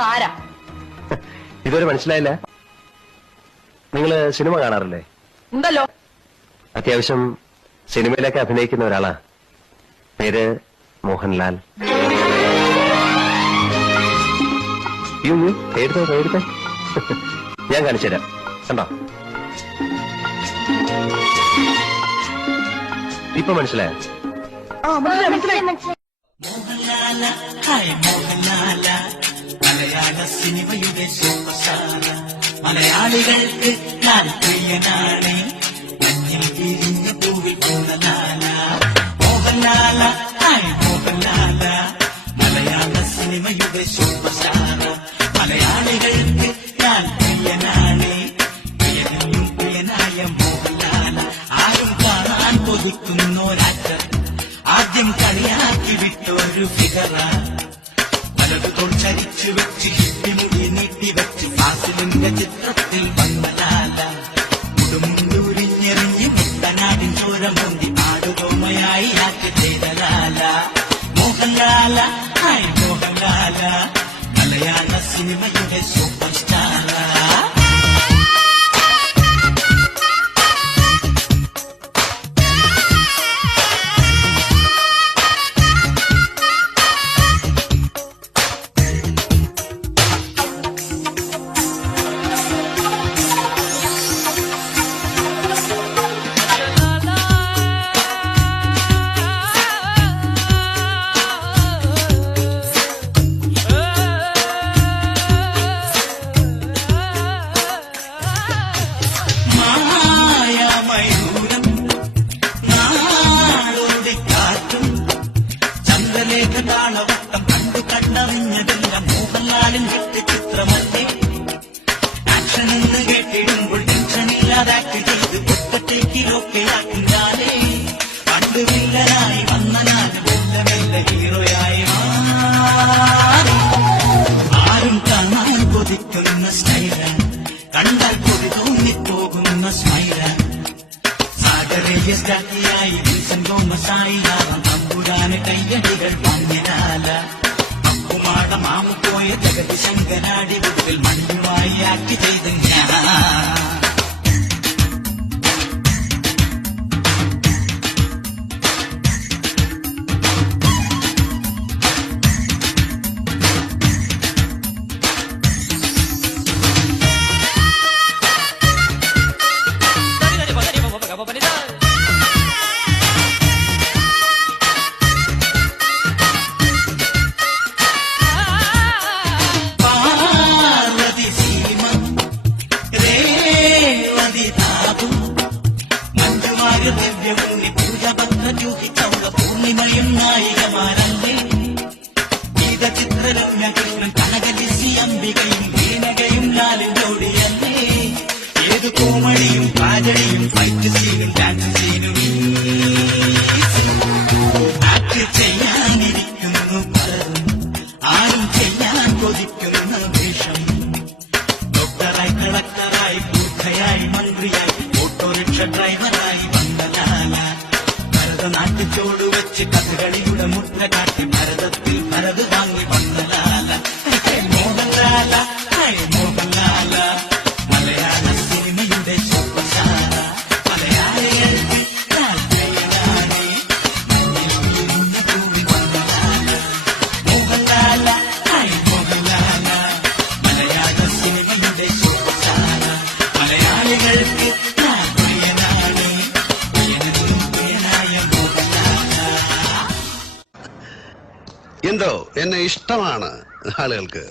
നിങ്ങൾ ആരാ? ഇതുവരെ മനസ്സിലായില്ല? നിങ്ങള് സിനിമ കാണാറില്ലേ? ഉണ്ടല്ലോ. അത്യാവശ്യം സിനിമയിലൊക്കെ അഭിനയിക്കുന്ന ഒരാളാ. പേര് മോഹൻലാൽ. എടുത്തേ ഞാൻ കാണിച്ചുതരാം. കണ്ടോ? ഇപ്പൊ മനസ്സിലായോ? മോഹൻലാല ഹായ് മോഹൻലാല മലയാള സിനിമയുടെ സൂപ്പർസ്റ്റാർ മലയാളികൾക്ക് ഞാൻ പ്രിയനാണ് മഞ്ഞിൽ വിരിഞ്ഞ പൂവിൽ മോഹൻലാല മോഹൻലാല ഹായ് മോഹൻലാല മലയാള സിനിമയുടെ സൂപ്പർസ്റ്റാർ മലയാളികൾക്ക് ഞാൻ പ്രിയനാണ് പ്രിയനും പ്രിയനായ മോഹൻലാല ആരും കാണാൻ കൊതിക്കുന്നൊരാക്ടർ ആദ്യം കളിയാക്കി വിട്ടൊരു ഫിഗറ വലതുതോൾ ചരിച്ചു വെച്ച് ഹിപ്പിമുടി നീട്ടിവെച്ച് ഫാസിലിന്റെ ചിത്രത്തിൽ വന്നലാല മുടുമുണ്ടൂരിഞ്ഞെറിഞ്ഞ് മുട്ടനാടിൻ ചോരമൂന്തി ആടുതോമയായി ആക്കി ചെയ്തലാല മോഹൻലാല ഹായ് മോഹൻലാല മലയാള സിനിമയുടെ സൂപ്പർ സ്റ്റാർ ാളവട്ടം കണ്ടു കണ്ടറിഞ്ഞതെല്ലാം മോഹൻലാലിൻ വ്യക്തിചിത്രമല്ലേ ആക്ഷൻ എന്ന് കേട്ടിടുമ്പോൾ ടെൻഷനില്ലാതാക്കി ചെയ്ത് ഒറ്റത്തേക്കിലൊക്കെയാക്കിയാലേ പണ്ട് വില്ലനായി വന്നനാൽ മെല്ലെ മെല്ലെ ഹീറോയായി മാറി ആരും കാണാൻ കൊതിക്കുന്ന സ്റ്റൈല കണ്ടാൽ കൊതി തോന്നിപ്പോകുന്ന സ്മൈല സാഗരയ്യ സ്റ്റാക്കിയായി വിൽസൺ തോമസായി തമ്പുരാന് കയ്യടികൾ വാങ്ങിയാല അപ്പുമാട മാമു പോയ ജഗതി ശങ്കനാടി വീട്ടിൽ മണ്ണുമായി ആക്കി ചെയ്ത് ഞാൻ പൂർണിമയും നായികമാരല്ലേ ഗീത ചിത്രരമ്യ കൃഷ്ണൻ കനകലിസി അംബികയും വീണകയും ലാലും ജോഡിയല്ലേ ഏത് കോമഡിയും പാചടിയും ഫൈറ്റ് സീനും ഡാൻസ് സീനും ആക്ട് ചെയ്യാനിരിക്കുന്നു പലരും ആരും ചെയ്യാൻ കൊതിക്കുന്ന വേഷം ഡോക്ടറായി കളക്ടറായി ബുദ്ധയായി മന്ത്രിയായി ഓട്ടോറിക്ഷ ഡ്രൈവറായി വന്നലാല നാട്ടിച്ചോട് വെച്ച് കഥകളിയുടെ മുദ്ര കാട്ടി ഭരതത്തിൽ ഭരത് വാങ്ങി വന്നലാല മോഹൻലാല മോഹൻലാല മലയാള സിനിമയുടെ സൂപ്പർസ്റ്റാർ മലയാളികൾക്ക് താല്പര്യമാണ് പൂവി വന്നലാല മോഹൻലാല മോഹൻലാല മലയാള സിനിമയുടെ സൂപ്പർസ്റ്റാർ മലയാളികൾക്ക് എന്തോ എന്നെ ഇഷ്ടമാണ് ആളുകൾക്ക്.